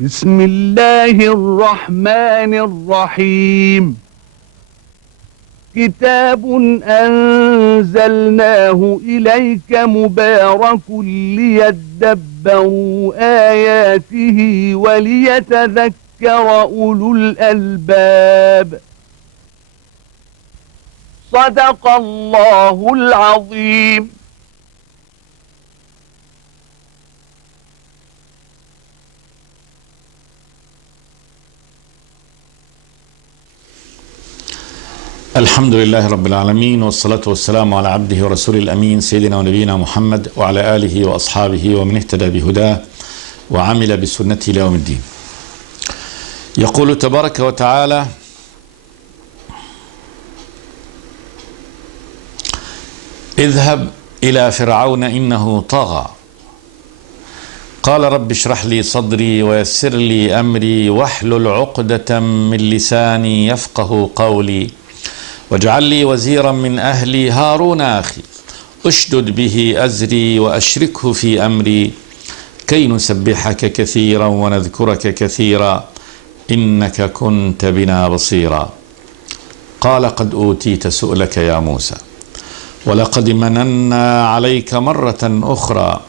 بسم الله الرحمن الرحيم. كتاب أنزلناه إليك مبارك ليدبروا آياته وليتذكر أولو الألباب. صدق الله العظيم. الحمد لله رب العالمين، والصلاة والسلام على عبده ورسوله الأمين سيدنا ونبينا محمد وعلى آله وأصحابه ومن اهتدى بهداه وعمل بسنته إلى يوم الدين. يقول تبارك وتعالى: اذهب إلى فرعون إنه طغى قال رب اشرح لي صدري ويسر لي أمري واحلل عقدة من لساني يفقه قولي واجعل لي وزيرا من أهلي هارون أخي أشدد به أزري وأشركه في أمري كي نسبحك كثيرا ونذكرك كثيرا إنك كنت بنا بصيرا. قال قد أوتيت سؤلك يا موسى ولقد مننا عليك مرة أخرى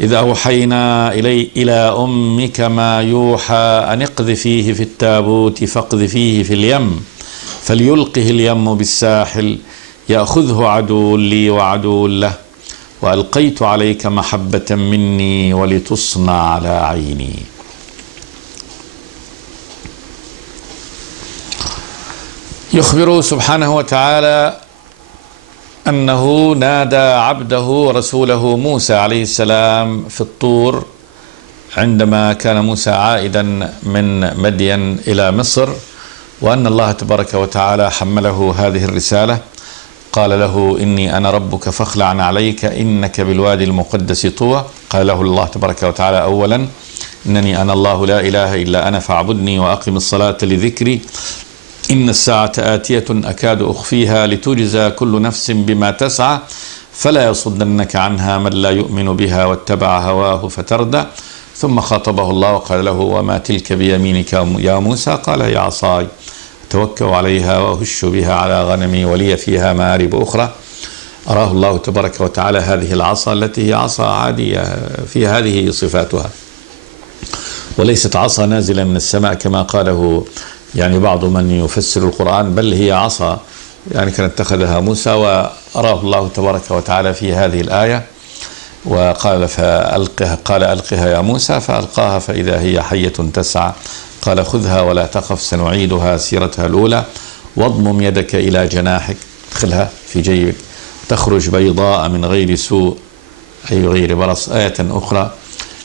إذ أوحينا إلى أمك ما يوحى أن اقذفيه في التابوت فاقذفيه في اليم فليلقه اليم بالساحل يأخذه عدو لي وعدو له وألقيت عليك محبة مني ولتصنع على عيني. يخبر سبحانه وتعالى أنه نادى عبده ورسوله موسى عليه السلام في الطور عندما كان موسى عائدا من مدين إلى مصر، وأن الله تبارك وتعالى حمله هذه الرسالة. قال له: إني أنا ربك فاخلع عليك إنك بالوادي المقدس طوى. قال له الله تبارك وتعالى: أولا إنني أنا الله لا إله إلا أنا فاعبدني وأقم الصلاة لذكري إن الساعة آتية أكاد أخفيها لتجزى كل نفس بما تسعى فلا يصدنك عنها من لا يؤمن بها واتبع هواه فتردى. ثم خاطبه الله وقال له: وما تلك بيمينك يا موسى؟ قال: هي عصاي أتوكأ عليها وأهش بها على غنمي ولي فيها مآرب أخرى. أراه الله تبارك وتعالى هذه العصا التي هي عصا عادية في هذه صفاتها، وليست عصا نازلة من السماء كما قاله بعض من يفسر القرآن، بل هي عصا كان اتخذها موسى. وأراه الله تبارك وتعالى في هذه الآية وقال: فألقها، قال: ألقها يا موسى، فألقاها فإذا هي حية تسعى. قال: خذها ولا تخف سنعيدها سيرتها الأولى واضمم يدك إلى جناحك، ادخلها في جيبك تخرج بيضاء من غير سوء أي غير برص آية أخرى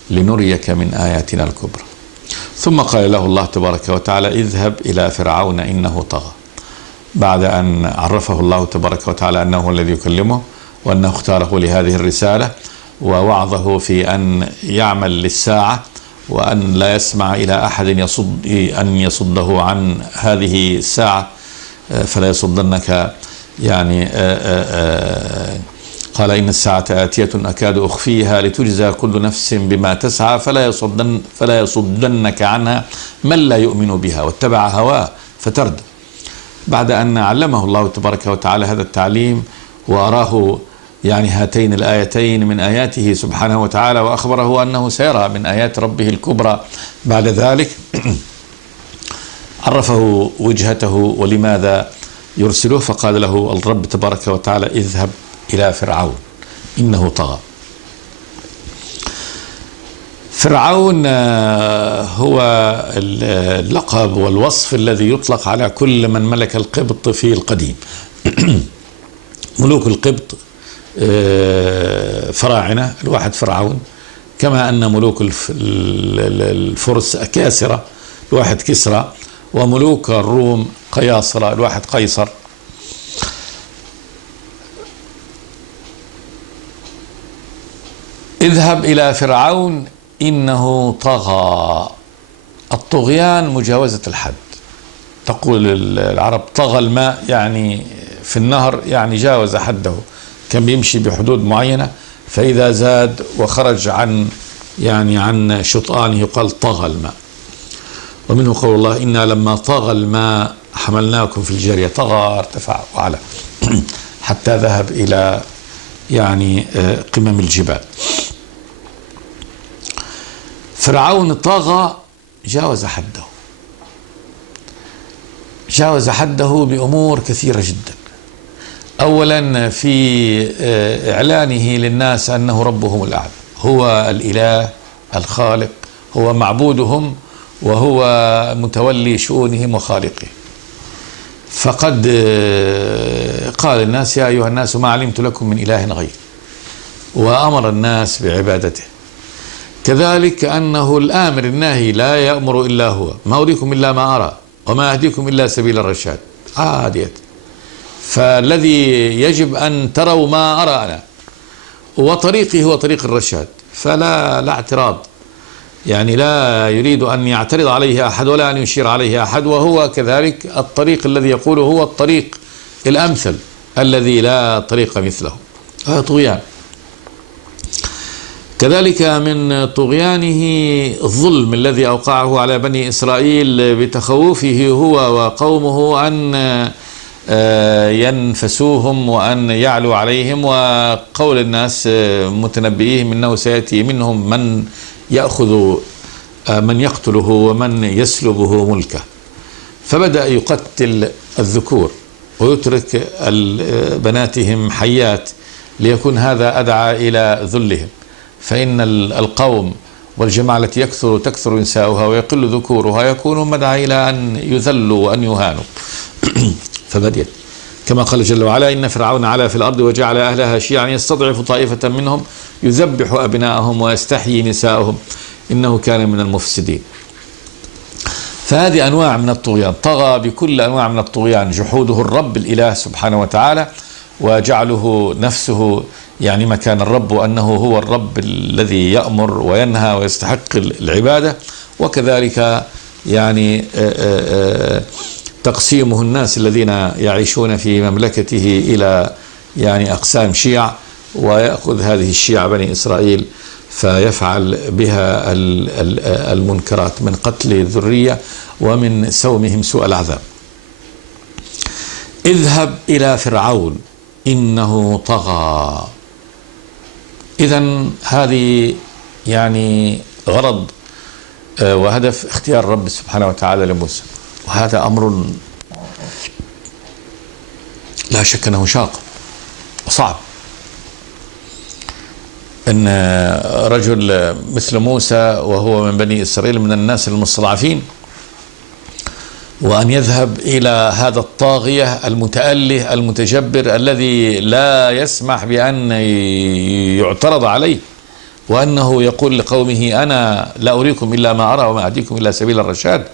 لنريك من آياتنا الكبرى. ثم قال له الله تبارك وتعالى: اذهب إلى فرعون إنه طغى، بعد أن عرفه الله تبارك وتعالى أنه هو الذي يكلمه وأنه اختاره لهذه الرسالة، ووعظه في أن يعمل للساعة وأن لا يسمع إلى أحد أن يصده عن هذه الساعة فلا يصدنك. قال: إن الساعة آتية أكاد أخفيها لتجزى كل نفس بما تسعى فلا يصدنك عنها من لا يؤمن بها واتبع هواه فتردى. بعد أن علمه الله تبارك وتعالى هذا التعليم وأراه هاتين الآيتين من آياته سبحانه وتعالى، وأخبره أنه سيرى من آيات ربه الكبرى بعد ذلك، عرفه وجهته ولماذا يرسله، فقال له الرب تبارك وتعالى: اذهب إلى فرعون إنه طغى. فرعون هو اللقب والوصف الذي يطلق على كل من ملك القبط في القديم. ملوك القبط فراعنة، الواحد فرعون، كما أن ملوك الفرس أكاسرة، الواحد كسرى، وملوك الروم قياصرة، الواحد قيصر. اذهب إلى فرعون إنه طغى. الطغيان مجاوزة الحد. تقول العرب: طغى الماء، في النهر جاوز حده، كان بيمشي بحدود معينة، فإذا زاد وخرج عن عن شطآنه يقال طغى الماء. ومنه قول الله إنا لما طغى الماء حملناكم في الجارية. طغى ارتفع وعلى حتى ذهب إلى يعني قمم الجبال. فرعون طغى، جاوز حده بأمور كثيرة جدا. أولا في إعلانه للناس أنه ربهم الأعلى، هو الإله الخالق، هو معبودهم وهو متولي شؤونهم وخالقهم. فقد قال الناس يا أيها الناس ما علمت لكم من إله غير، وأمر الناس بعبادته. كذلك أنه الآمر الناهي لا يأمر إلا هو، ما أريكم إلا ما أرى وما أهديكم إلا سبيل الرشاد. عادية. فالذي يجب أن تروا ما أرى أنا، وطريقي هو طريق الرشاد، فلا اعتراض، يعني لا يريد أن يعترض عليه أحد ولا أن يشير عليه أحد، وهو كذلك الطريق الذي يقوله هو الطريق الأمثل الذي لا طريق مثله. هذا طغيان. كذلك من طغيانه الظلم الذي أوقعه على بني إسرائيل بتخوفه هو وقومه أن ينفسوهم وأن يعلوا عليهم، وقول الناس متنبئيهم إنه سيأتي منهم من يأخذ من يقتله ومن يسلبه ملكه. فبدأ يقتل الذكور ويترك بناتهم حيات ليكون هذا أدعى إلى ذلهم. فإن القوم والجماعة التي تكثر نساؤها ويقل ذكورها يكون مدعى إلى أن يذلوا وأن يهانوا. فبدأت كما قال جل وعلا إن فرعون علا في الأرض وجعل أهلها شيعا يستضعف طائفة منهم يذبح أبناءهم ويستحيي نساءهم إنه كان من المفسدين. فهذه أنواع من الطغيان، طغى بكل أنواع من الطغيان، جحوده الرب الإله سبحانه وتعالى وجعله نفسه يعني مكان الرب، وأنه هو الرب الذي يأمر وينهى ويستحق العبادة. وكذلك يعني تقسيمه الناس الذين يعيشون في مملكته إلى يعني أقسام شيع، ويأخذ هذه الشيعة بني إسرائيل فيفعل بها المنكرات من قتل الذرية ومن سومهم سوء العذاب. اذهب إلى فرعون إنه طغى. إذن هذه يعني غرض وهدف اختيار الرب سبحانه وتعالى لموسى، وهذا أمر لا شك أنه شاق وصعب. أن رجل مثل موسى وهو من بني إسرائيل من الناس المستضعفين، وأن يذهب إلى هذا الطاغية المتأله المتجبر الذي لا يسمح بأن يعترض عليه، وأنه يقول لقومه أنا لا أريكم إلا ما أرى وما أهديكم إلا سبيل الرشاد،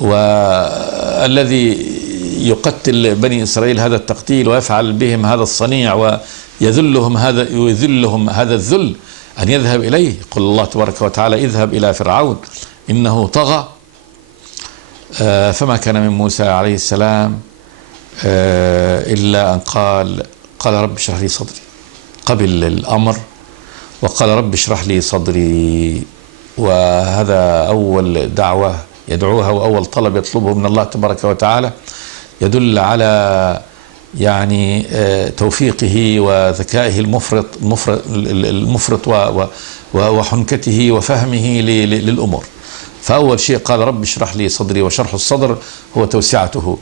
والذي يقتل بني إسرائيل هذا التقتيل ويفعل بهم هذا الصنيع ويذلهم هذا الذل، أن يذهب إليه. يقول الله تبارك وتعالى اذهب إلى فرعون إنه طغى. فما كان من موسى عليه السلام إلا أن قال رب اشرح لي صدري، قبل الأمر وقال رب اشرح لي صدري. وهذا أول دعوة يدعوها وأول طلب يطلبه من الله تبارك وتعالى، يدل على يعني توفيقه وذكائه المفرط وحنكته وفهمه للأمور. فأول شيء قال رب اشرح لي صدري، وشرح الصدر هو توسعته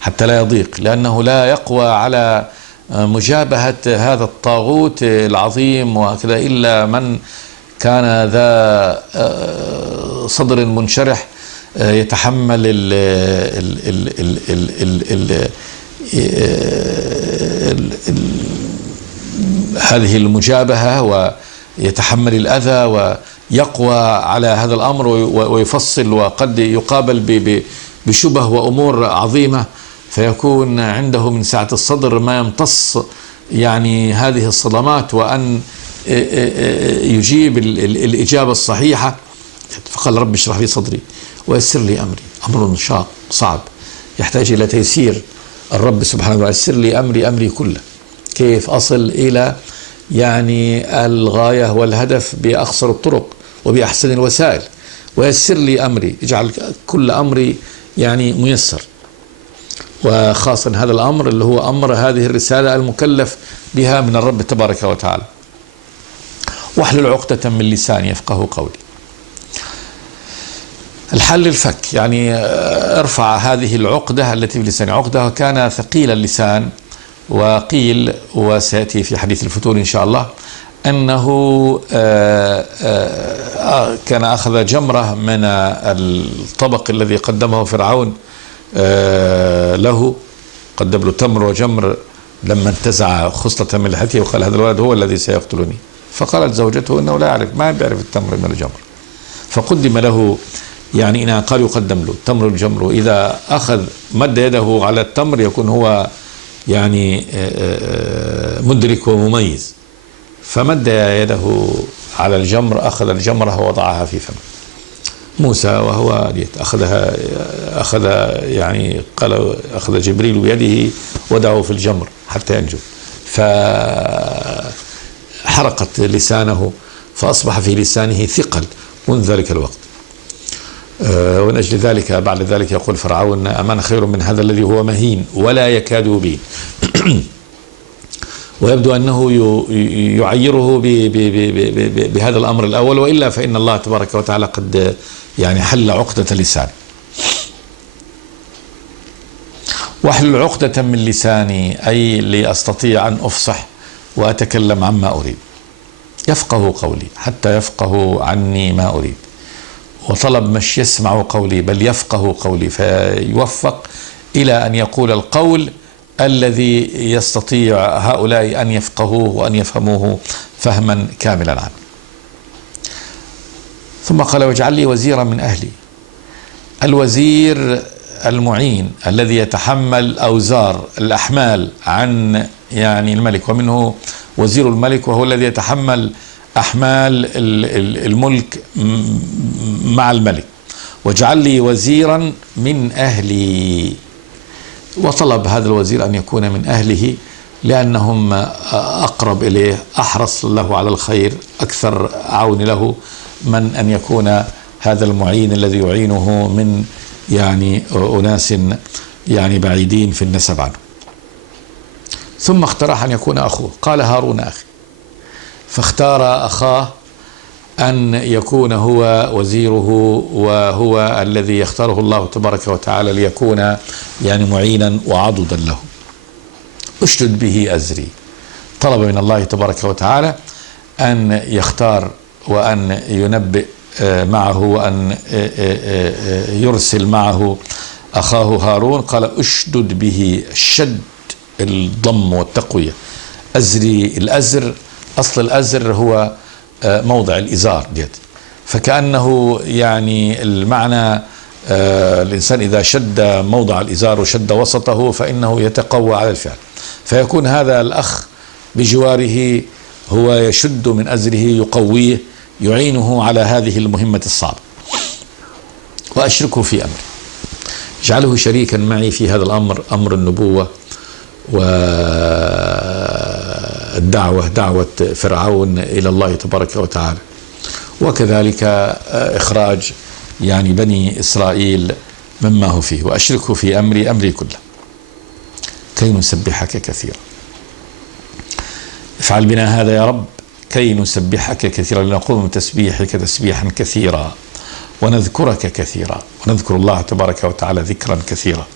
حتى لا يضيق، لأنه لا يقوى على مجابهة هذا الطاغوت العظيم وكذا إلا من كان ذا صدر منشرح يتحمل هذه المجابهة ويتحمل الأذى ويقوى على هذا الأمر ويفصل، وقد يقابل بشبه وأمور عظيمة، فيكون عنده من سعة الصدر ما يمتص يعني هذه الصدمات وأن يجيب الإجابة الصحيحة. فقال رب اشرح لي صدري ويسر لي أمري. أمر شاق صعب يحتاج إلى تيسير الرب سبحانه وتعالى. يسر لي أمري كله، كيف أصل إلى يعني الغاية والهدف بأقصر الطرق وبأحسن الوسائل. ويسر لي أمري، اجعل كل أمري يعني ميسر، وخاصة هذا الأمر اللي هو أمر هذه الرسالة المكلف بها من الرب تبارك وتعالى. واحلل عقدة من لساني يفقه قولي. الحل الفك، يعني ارفع هذه العقدة التي في لساني. عقدة كان ثقيل اللسان، وقيل وسيأتي في حديث الفتور إن شاء الله أنه كان أخذ جمرة من الطبق الذي قدمه فرعون له، قدم له تمر وجمر، لما انتزع خصلة من لحيته وقال هذا الولد هو الذي سيقتلني، فقالت زوجته انه لا يعرف، ما بيعرف التمر من الجمر، فقدم له يعني إنها قال يقدم له التمر والجمر، وإذا أخذ مد يده على التمر يكون هو يعني مدرك ومميز، فمد يده على الجمر، أخذ الجمرة ووضعها في فمه. موسى وهو أخذ يعني قال أخذ جبريل بيده ودعه في الجمر حتى ينجو، فحرقت لسانه فأصبح في لسانه ثقل منذ ذلك الوقت. ومن أجل ذلك بعد ذلك يقول فرعون أمان خير من هذا الذي هو مهين ولا يكاد يبين. ويبدو أنه يعيره بهذا الأمر الأول، وإلا فإن الله تبارك وتعالى قد يعني حل عقدة اللسان. واحلل عقدة من لساني، أي لأستطيع أن أفصح وأتكلم عما أريد، يفقه قولي حتى يفقه عني ما أريد. وطلب مش يسمع قولي بل يفقه قولي، فيوفق إلى أن يقول القول الذي يستطيع هؤلاء أن يفقهوه وأن يفهموه فهما كاملا عنه. ثم قال واجعل لي وزيرا من أهلي. الوزير المعين الذي يتحمل أوزار الأحمال عن يعني الملك، ومنه وزير الملك وهو الذي يتحمل أحمال الملك مع الملك. واجعل لي وزيرا من أهلي، وطلب هذا الوزير أن يكون من أهله لأنهم أقرب إليه، أحرص له على الخير، أكثر عون له من أن يكون هذا المعين الذي يعينه من يعني أناس يعني بعيدين في النسب عنه. ثم اقترح أن يكون أخوه، قال هارون أخي، فاختار أخاه أن يكون هو وزيره، وهو الذي يختاره الله تبارك وتعالى ليكون يعني معينا وعضدا له. اشدد به أزري، طلب من الله تبارك وتعالى أن يختار وأن ينبئ معه وأن يرسل معه أخاه هارون. قال اشدد به، الشد الضم والتقوية، أزري. الأزر أصل الأزر هو موضع الإزار ديت، فكأنه يعني المعنى الإنسان إذا شد موضع الإزار وشد وسطه فإنه يتقوى على الفعل، فيكون هذا الأخ بجواره هو يشد من أزره يقويه يعينه على هذه المهمة الصعبة. وأشركه في أمري، اجعله شريكا معي في هذا الأمر، أمر النبوة والدعوة، دعوة فرعون إلى الله تبارك وتعالى، وكذلك إخراج يعني بني إسرائيل مما هو فيه. وأشركه في أمري كله كي نسبحك كثيرا. افعل بنا هذا يا رب كي نسبحك كثيرا، لنقوم من تسبيحك تسبيحا كثيرا، ونذكرك كثيرا، ونذكر الله تبارك وتعالى ذكرا كثيرا.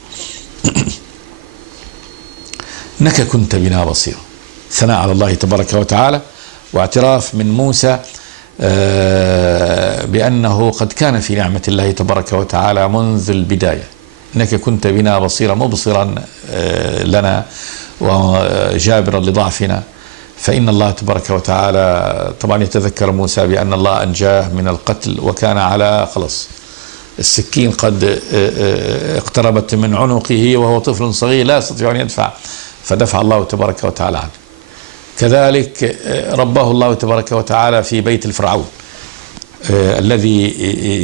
إنك كنت بنا بصيرا. ثناء على الله تبارك وتعالى، واعتراف من موسى بأنه قد كان في نعمة الله تبارك وتعالى منذ البداية. إنك كنت بنا بصيرا، مبصرا لنا وجابرا لضعفنا. فإن الله تبارك وتعالى طبعا يتذكر موسى بأن الله أنجاه من القتل، وكان على خلص السكين قد اقتربت من عنقه وهو طفل صغير لا يستطيع أن يدفع، فدفع الله تبارك وتعالى عنه. كذلك رباه الله تبارك وتعالى في بيت الفرعون الذي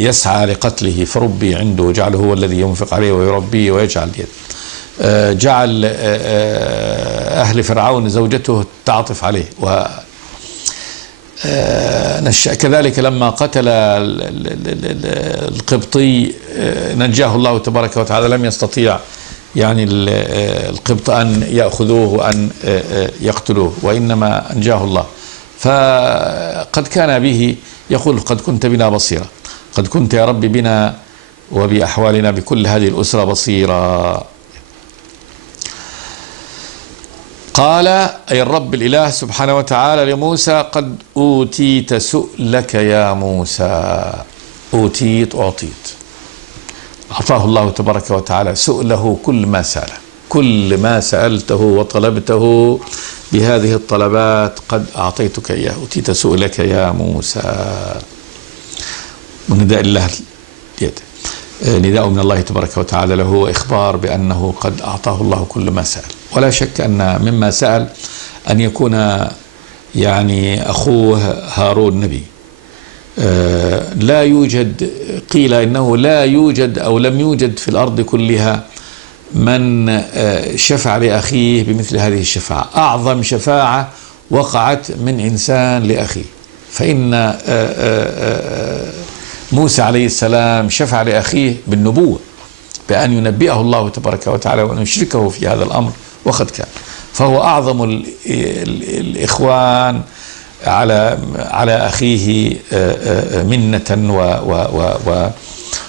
يسعى لقتله، فربي عنده، جعله هو الذي ينفق عليه ويربيه ويجعل يده. جعل أهل فرعون زوجته تعطف عليه، كذلك لما قتل القبطي نجاه الله تبارك وتعالى، لم يستطيع يعني القبط أن يأخذوه وأن يقتلوه، وإنما أنجاه الله. فقد كان به يقول: قد كنت بنا بصيرا، قد كنت يا رب بنا وبأحوالنا بكل هذه الأسرة بصيرا. قال أي الرب الإله سبحانه وتعالى لموسى: قد أوتيت سؤلك يا موسى. أوتيت، أعطيت، أعطاه الله تبارك وتعالى سؤله، كل ما سأله، كل ما سألته وطلبته بهذه الطلبات قد أعطيتك إياه. أوتيت سؤلك يا موسى. ونداء الله نداء من الله تبارك وتعالى له، وإخبار بأنه قد أعطاه الله كل ما سأل. ولا شك أن مما سأل أن يكون يعني أخوه هارون نبي. لا يوجد، قيل إنه لا يوجد أو لم يوجد في الأرض كلها من شفع لأخيه بمثل هذه الشفاعة. أعظم شفاعة وقعت من إنسان لأخيه. فإن موسى عليه السلام شفع لأخيه بالنبوة، بأن ينبئه الله تبارك وتعالى وأن يشركه في هذا الأمر، وقد كان. فهو أعظم الإخوان على أخيه منة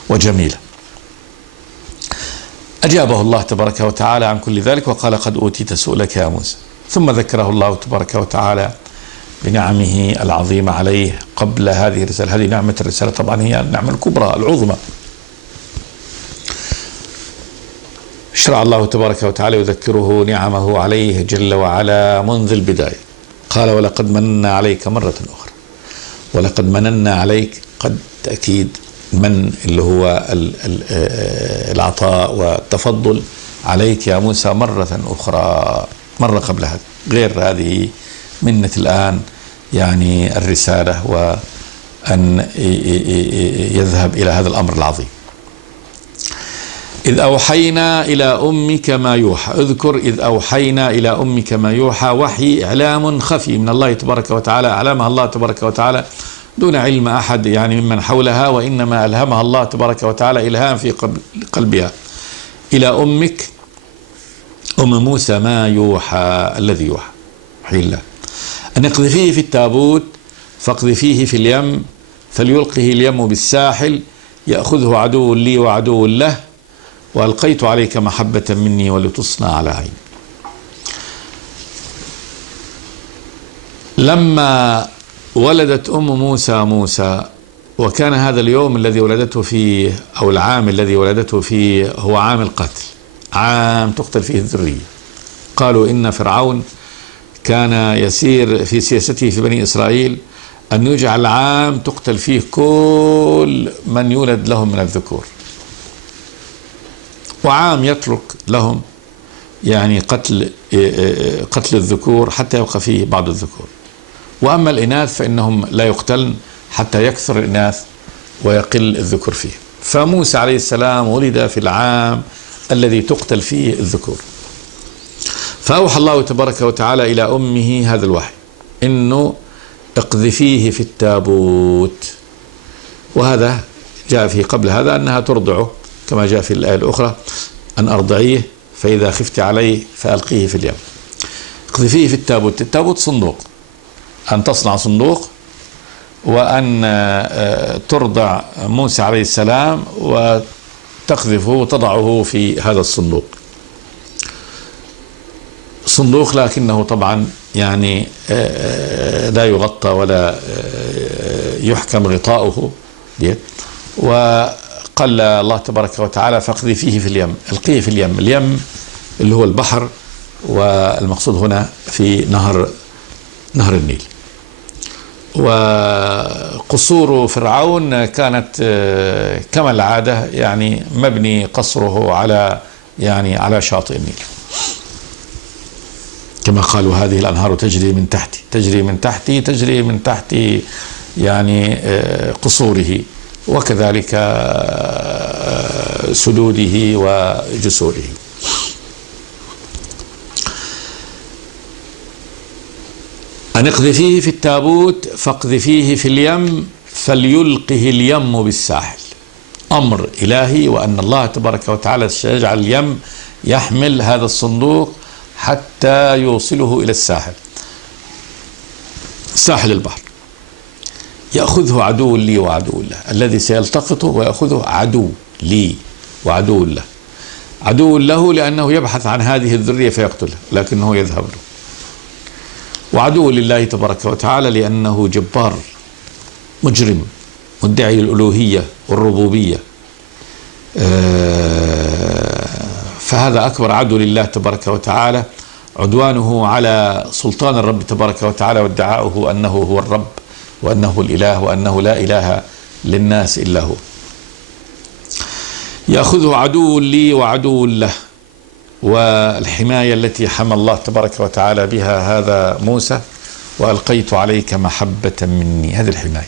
وجميلة. أجابه الله تبارك وتعالى عن كل ذلك وقال: قد أوتيت سؤلك يا موسى. ثم ذكره الله تبارك وتعالى بنعمه العظيمة عليه قبل هذه الرسالة. هذه نعمة الرسالة طبعا هي النعمة الكبرى العظمى. شرع الله تبارك وتعالى يذكره نعمه عليه جل وعلا منذ البداية. قال: ولقد مننا عليك مرة أخرى. ولقد مننا عليك، قد تأكيد من اللي هو العطاء والتفضل عليك يا موسى مرة أخرى، مرة قبل هذا، غير هذه منة الآن يعني الرسالة وأن يذهب إلى هذا الأمر العظيم. إذ أوحينا إلى أمك ما يوحى. اذكر إذ أوحينا إلى أمك ما يوحى. وحي إعلام خفي من الله تبارك وتعالى، أعلمها الله تبارك وتعالى دون علم أحد يعني ممن حولها، وإنما ألهمها الله تبارك وتعالى إلهام في قلبها. إلى أمك أم موسى ما يوحى، الذي يوحى وحي الله: أن اقذفيه في التابوت فاقذفيه في اليم فليلقه اليم بالساحل يأخذه عدو لي وعدو له وألقيت عليك محبة مني ولتصنع على عيني. لما ولدت أم موسى وكان هذا اليوم الذي ولدته فيه أو العام الذي ولدته فيه هو عام القتل، عام تقتل فيه الذرية. قالوا إن فرعون كان يسير في سياسته في بني إسرائيل أن يجعل عام تقتل فيه كل من يولد لهم من الذكور، وعام يترك لهم يعني قتل الذكور حتى يبقى فيه بعض الذكور. وأما الإناث فإنهم لا يقتلن حتى يكثر الإناث ويقل الذكور فيه. فموسى عليه السلام ولد في العام الذي تقتل فيه الذكور. فأوحى الله تبارك وتعالى إلى أمه هذا الوحي، إنه اقذفيه في التابوت. وهذا جاء فيه قبل هذا أنها ترضعه كما جاء في الآية الأخرى: أن أرضعيه فإذا خفت عليه فألقيه في اليم. اقذفيه في التابوت. التابوت صندوق، أن تصنع صندوق وأن ترضع موسى عليه السلام وتقذفه وتضعه في هذا الصندوق. صندوق لكنه طبعا يعني لا يغطى ولا يحكم غطاؤه، وقال الله تبارك وتعالى: فاقذفيه في اليم. القيه في اليم. اليم اللي هو البحر، والمقصود هنا في نهر النيل. وقصور فرعون كانت كما العادة يعني مبني قصره على شاطئ النيل، كما قالوا: هذه الأنهار تجري من تحتي تجري من تحتي تجري من تحت يعني قصوره، وكذلك سدوده وجسوره. أن اقذفيه في التابوت فاقذفيه في اليم فليلقه اليم بالساحل. أمر إلهي، وأن الله تبارك وتعالى سيجعل اليم يحمل هذا الصندوق حتى يوصله إلى الساحل، ساحل البحر. يأخذه عدو لي وعدو له، الذي سيلتقطه ويأخذه عدو لي وعدو له. عدو له لأنه يبحث عن هذه الذرية فيقتله، لكنه يذهب له. وعدو لله تبارك وتعالى لأنه جبار مجرم مدعي الألوهية والربوبية، فهذا أكبر عدو لله تبارك وتعالى، عدوانه على سلطان الرب تبارك وتعالى وادعاؤه أنه هو الرب وأنه الإله وأنه لا إله للناس إلا هو. يأخذه عدو لي وعدو له. والحماية التي حمى الله تبارك وتعالى بها هذا موسى: وألقيت عليك محبة مني. هذه الحماية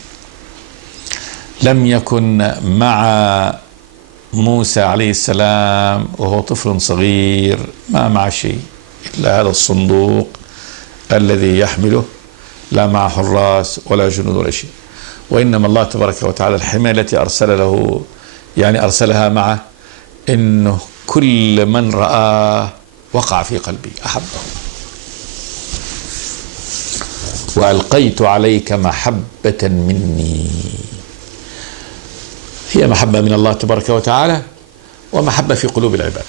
لم يكن مع موسى عليه السلام وهو طفل صغير، ما مع شيء إلا هذا الصندوق الذي يحمله، لا مع حراس ولا جنود ولا شيء. وإنما الله تبارك وتعالى الحماية التي أرسل له، يعني أرسلها معه، إنه كل من رآه وقع في قلبي أحبه. وألقيت عليك محبة مني، هي محبة من الله تبارك وتعالى ومحبة في قلوب العباد،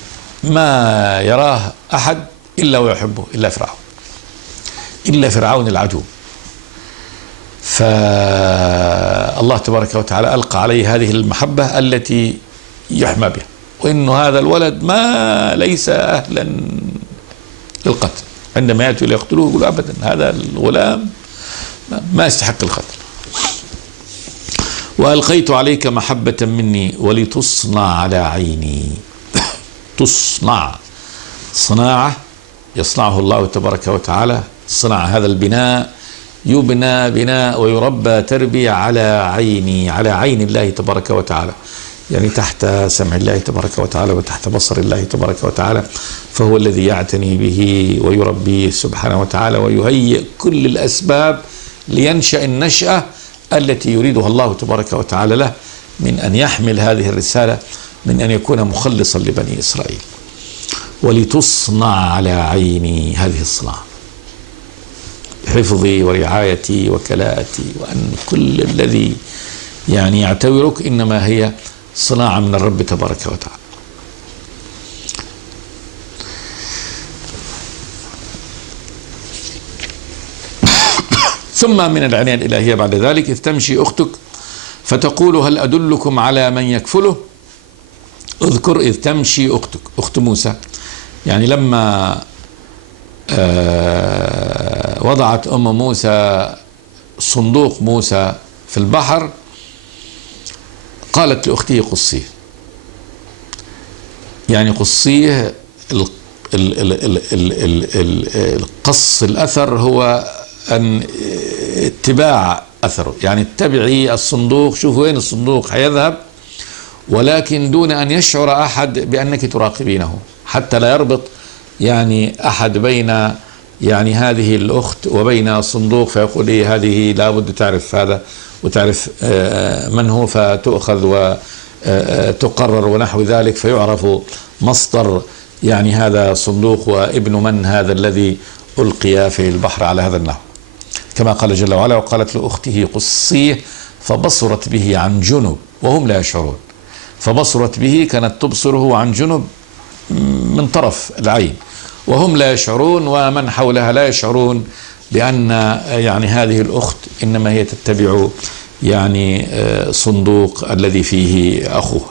ما يراه أحد إلا ويحبه إلا فرعون، إلا فرعون العدو. فالله تبارك وتعالى ألقى عليه هذه المحبة التي يحمى بها، وإنه هذا الولد ما ليس أهلا للقتل. عندما يأتوا ليقتلوه يقولوا أبدا هذا الغلام ما يستحق القتل. وألقيت عليك محبة مني ولتصنع على عيني. تصنع، صناعة يصنعه الله تبارك وتعالى. صنع هذا البناء، يبنى بناء ويربى تربية على عيني، على عين الله تبارك وتعالى، يعني تحت سمع الله تبارك وتعالى وتحت بصر الله تبارك وتعالى. فهو الذي يعتني به ويربيه سبحانه وتعالى ويهيئ كل الأسباب لينشأ النشأة التي يريدها الله تبارك وتعالى له، من أن يحمل هذه الرسالة، من أن يكون مخلصا لبني إسرائيل. ولتصنع على عيني، هذه الصناعة حفظي ورعايتي وكلاءتي، وأن كل الذي يعني يعتبرك إنما هي صناعة من الرب تبارك وتعالى. ثم من العناية الإلهية بعد ذلك: إذ تمشي أختك فتقول هل أدلكم على من يكفله. اذكر إذ تمشي أختك، أخت موسى، يعني لما وضعت أم موسى صندوق موسى في البحر قالت لأخته قصيه، يعني قصيه. القص الأثر هو أن اتباع أثره، يعني اتبعي الصندوق، شوفوا وين الصندوق حيذهب، ولكن دون أن يشعر أحد بأنك تراقبينه، حتى لا يربط يعني أحد بين يعني هذه الأخت وبين الصندوق فيقول إيه هذه لابد تعرف هذا وتعرف من هو، فتؤخذ وتقرر ونحو ذلك، فيعرف مصدر يعني هذا الصندوق وابن من هذا الذي ألقي في البحر على هذا النحو، كما قال جل وعلا: وقالت لأخته قصيه فبصرت به عن جنب وهم لا يشعرون. فبصرت به كانت تبصره عن جنب من طرف العين وهم لا يشعرون، ومن حولها لا يشعرون بأن يعني هذه الأخت إنما هي تتبع يعني صندوق الذي فيه أخوه.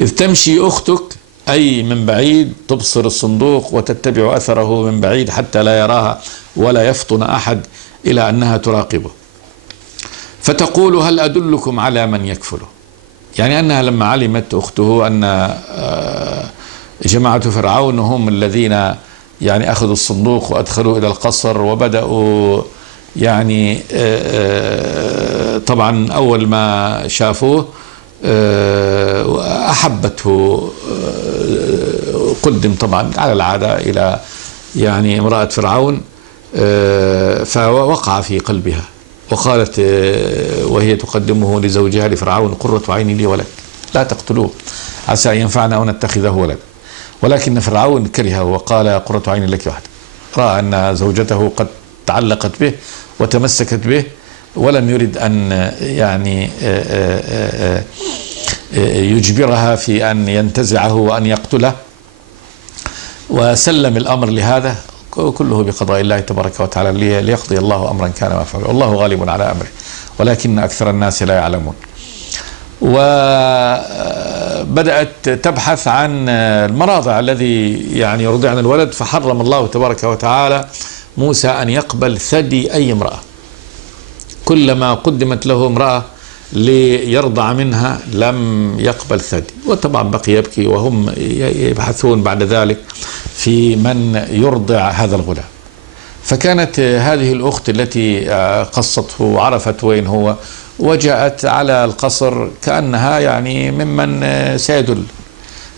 إذ تمشي أختك أي من بعيد، تبصر الصندوق وتتبع أثره من بعيد حتى لا يراها ولا يفطن أحد إلى أنها تراقبه. فتقول هل أدلكم على من يكفله، يعني أنها لما علمت أخته أن جماعة فرعون هم الذين يعني أخذوا الصندوق وأدخلوا إلى القصر وبدأوا يعني طبعا أول ما شافوه أحبته، قدم طبعا على العادة إلى يعني امرأة فرعون، فوقع في قلبها وقالت وهي تقدمه لزوجها لفرعون: قرة عين لي ولك لا تقتلوه عسى أن ينفعنا أو نتخذه ولدا. ولكن فرعون كرهه وقال: قرة عين لك وحده. رأى أن زوجته قد تعلقت به وتمسكت به ولم يرد أن يعني يجبرها في أن ينتزعه وأن يقتله، وسلم الأمر لهذا، كله بقضاء الله تبارك وتعالى، ليقضي الله أمرا كان مفعولا، والله غالب على أمره ولكن أكثر الناس لا يعلمون. وبدأت تبحث عن المراضع الذي يعني يرضعن الولد، فحرم الله تبارك وتعالى موسى أن يقبل ثدي أي امرأة. كلما قدمت له امرأة ليرضع منها لم يقبل ثدي، وطبعا بقي يبكي وهم يبحثون بعد ذلك في من يرضع هذا الغلام. فكانت هذه الأخت التي قصته وعرفت وين هو وجاءت على القصر كأنها يعني ممن سيدل،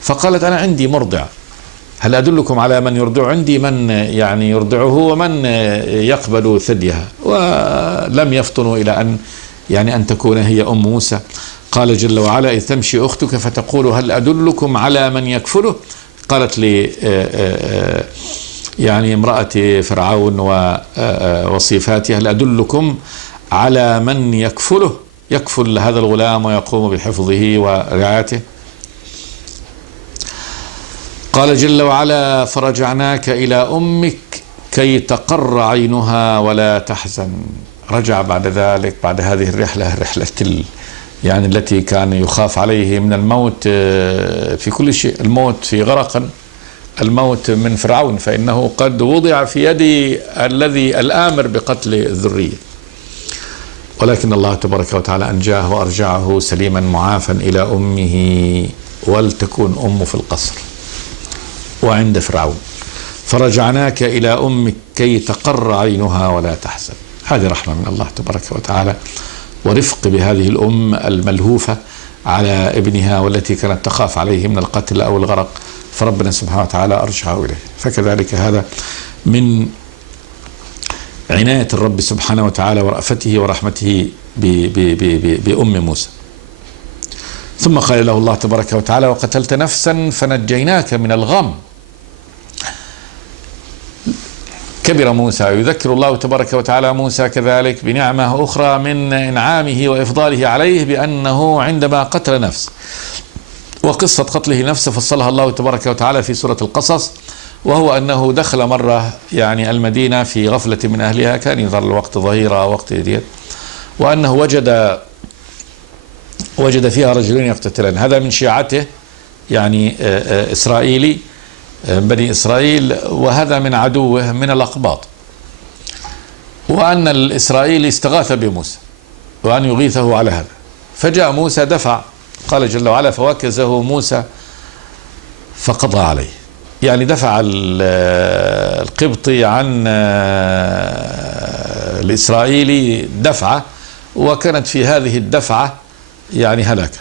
فقالت: أنا عندي مرضع، هل أدلكم على من يرضع؟ عندي من يعني يرضعه ومن يقبل ثديها. ولم يفطنوا إلى أن تكون هي أم موسى. قال جل وعلا: إذ تمشي أختك فتقول هل أدلكم على من يكفله؟ قالت لي يعني امرأة فرعون وصفاتها: هل أدلكم على من يكفل هذا الغلام ويقوم بحفظه ورعايته؟ قال جل وعلا: فرجعناك إلى أمك كي تقر عينها ولا تحزن. رجع بعد ذلك، بعد هذه الرحلة يعني التي كان يخاف عليه من الموت في كل شيء، الموت في غرقا، الموت من فرعون، فإنه قد وضع في يد الذي الآمر بقتل الذرية، ولكن الله تبارك وتعالى أنجاه وأرجعه سليما معافا إلى أمه، ولتكون أمه في القصر وعند فرعون. فرجعناك إلى أمك كي تقر عينها ولا تحزن. هذه رحمة من الله تبارك وتعالى ورفق بهذه الأم الملهوفة على ابنها والتي كانت تخاف عليه من القتل أو الغرق، فربنا سبحانه وتعالى أرجعه إليه. فكذلك هذا من عناية الرب سبحانه وتعالى ورأفته ورحمته بأم موسى. ثم قال له الله تبارك وتعالى: وقتلت نفسا فنجيناك من الغم. كبر موسى. يذكر الله تبارك وتعالى موسى كذلك بنعمة أخرى من إنعامه وإفضاله عليه، بأنه عندما قتل نفس، وقصة قتله نفسه فصلها الله تبارك وتعالى في سورة القصص، وهو أنه دخل مرة يعني المدينة في غفلة من أهلها، كان يظهر الوقت ظهيرة وقت جديد، وأنه وجد فيها رجلين يقتتلان، هذا من شيعته يعني إسرائيلي بني إسرائيل، وهذا من عدوه من الأقباط، وأن الإسرائيلي استغاث بموسى وأن يغيثه على هذا، فجاء موسى دفع، قال جل وعلا: فوكزه موسى فقضى عليه. يعني دفع القبطي عن الإسرائيلي دفعة، وكانت في هذه الدفعة يعني هلاكة،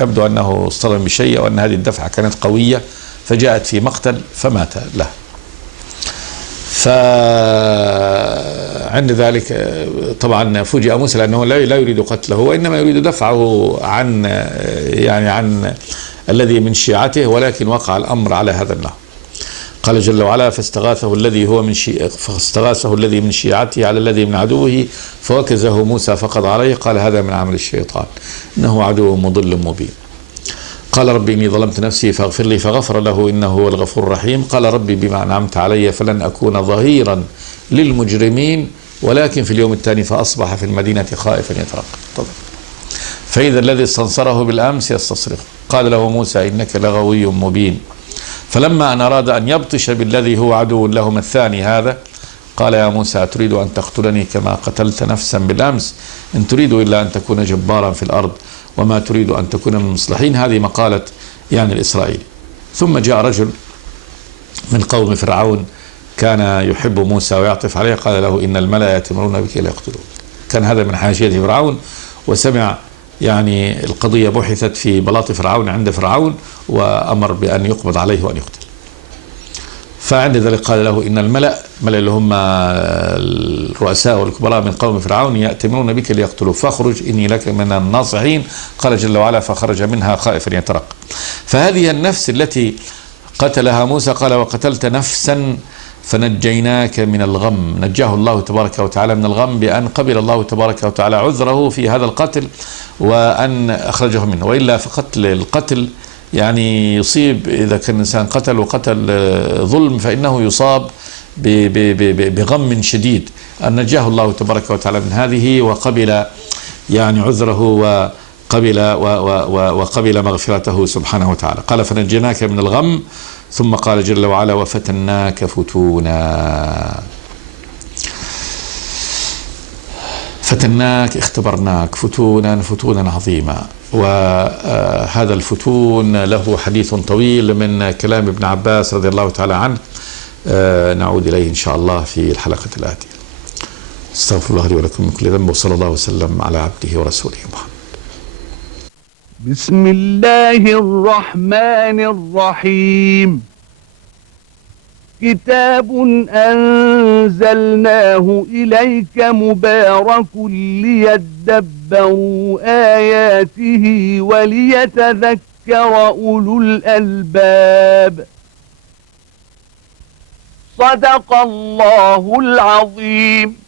يبدو أنه اصطدم بشيء وأن هذه الدفعة كانت قوية فجاءت في مقتل فمات له. فعند ذلك طبعا فوجئ موسى لأنه لا يريد قتله وإنما يريد دفعه عن الذي من شيعته، ولكن وقع الأمر على هذا النحو. قال جل وعلا: فاستغاثه الذي من شيعته على الذي من عدوه فوكزه موسى فقضى عليه. قال: هذا من عمل الشيطان إنه عدو مضل مبين. قال: ربي إني ظلمت نفسي فاغفر لي، فغفر له إنه هو الغفور الرحيم. قال: ربي بما أنعمت علي فلن أكون ظهيرا للمجرمين، ولكن في اليوم الثاني فأصبح في المدينة خائفا يترقب، فإذا الذي استنصره بالأمس يستصرخ. قال له موسى: إنك لغوي مبين. فلما أن أراد أن يبطش بالذي هو عدو لهما الثاني هذا، قال: يا موسى أتريد أن تقتلني كما قتلت نفسا بالأمس؟ إن تريد إلا أن تكون جبارا في الأرض وما تريد أن تكون من المصلحين. هذه مقالة يعني الإسرائيلي. ثم جاء رجل من قوم فرعون كان يحب موسى ويعطف عليه، قال له: إن الملأ يأتمرون بك ليقتلوك. كان هذا من حاشية فرعون، وسمع يعني القضية بحثت في بلاط فرعون عند فرعون، وأمر بأن يقبض عليه وأن يقتل. فعند ذلك قال له إن الملأ اللي هم الرؤساء والكبراء من قوم فرعون يأتمرون بك ليقتلوك فاخرج إني لك من الناصحين. قال جل وعلا فخرج منها خائفا يترقب. فهذه النفس التي قتلها موسى قال وقتلت نفسا فنجيناك من الغم، نجاه الله تبارك وتعالى من الغم بأن قبل الله تبارك وتعالى عذره في هذا القتل وأن أخرجه منه. وإلا فقتل القتل يعني يصيب، إذا كان الإنسان قتل وقتل ظلم فإنه يصاب بغم شديد. أن نجاه الله تبارك وتعالى من هذه وقبل يعني عذره وقبل مغفرته سبحانه وتعالى. قال فنجيناك من الغم، ثم قال جل وعلا وفتناك فتونا. فتناك اختبرناك فتونا عظيمة. وهذا الفتون له حديث طويل من كلام ابن عباس رضي الله تعالى عنه، نعود إليه إن شاء الله في الحلقة الآتية. استغفر الله لي ولكم من كل ذنب، وصلى الله وسلم على عبده ورسوله محمد. بسم الله الرحمن الرحيم. كتاب أنزلناه إليك مبارك ليدبروا آياته وليتذكر أولو الألباب. صدق الله العظيم.